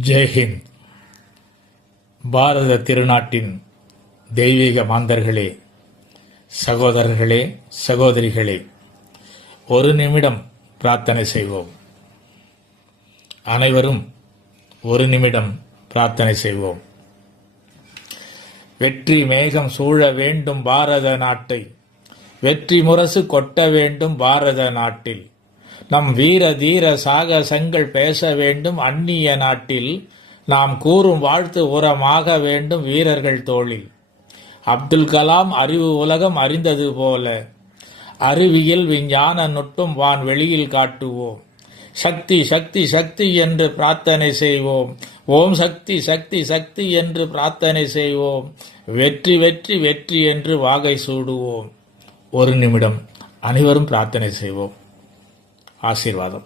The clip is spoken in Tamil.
ஜெய்ஹிந்த். பாரத திருநாட்டின் தெய்வீக மாந்தர்களே, சகோதரர்களே, சகோதரிகளே, ஒரு நிமிடம் பிரார்த்தனை செய்வோம். அனைவரும் ஒரு நிமிடம் பிரார்த்தனை செய்வோம். வெற்றி மேகம் சூழ வேண்டும் பாரத நாட்டை, வெற்றி முரசு கொட்ட வேண்டும் பாரத நாட்டில், நம் வீர தீர சாகசங்கள் பேச வேண்டும் அந்நிய நாட்டில், நாம் கூறும் வாழ்த்து உரமாக வேண்டும் வீரர்கள் தோளில். அப்துல் கலாம் அறிவு உலகம் அறிந்தது போல, அறிவியல் விஞ்ஞான நுட்பம் வான் வெளியில் காட்டுவோம். சக்தி சக்தி சக்தி என்று பிரார்த்தனை செய்வோம். ஓம் சக்தி சக்தி சக்தி என்று பிரார்த்தனை செய்வோம். வெற்றி வெற்றி வெற்றி என்று வாகை சூடுவோம். ஒரு நிமிடம் அனைவரும் பிரார்த்தனை செய்வோம். ஆசீர்வாதம்.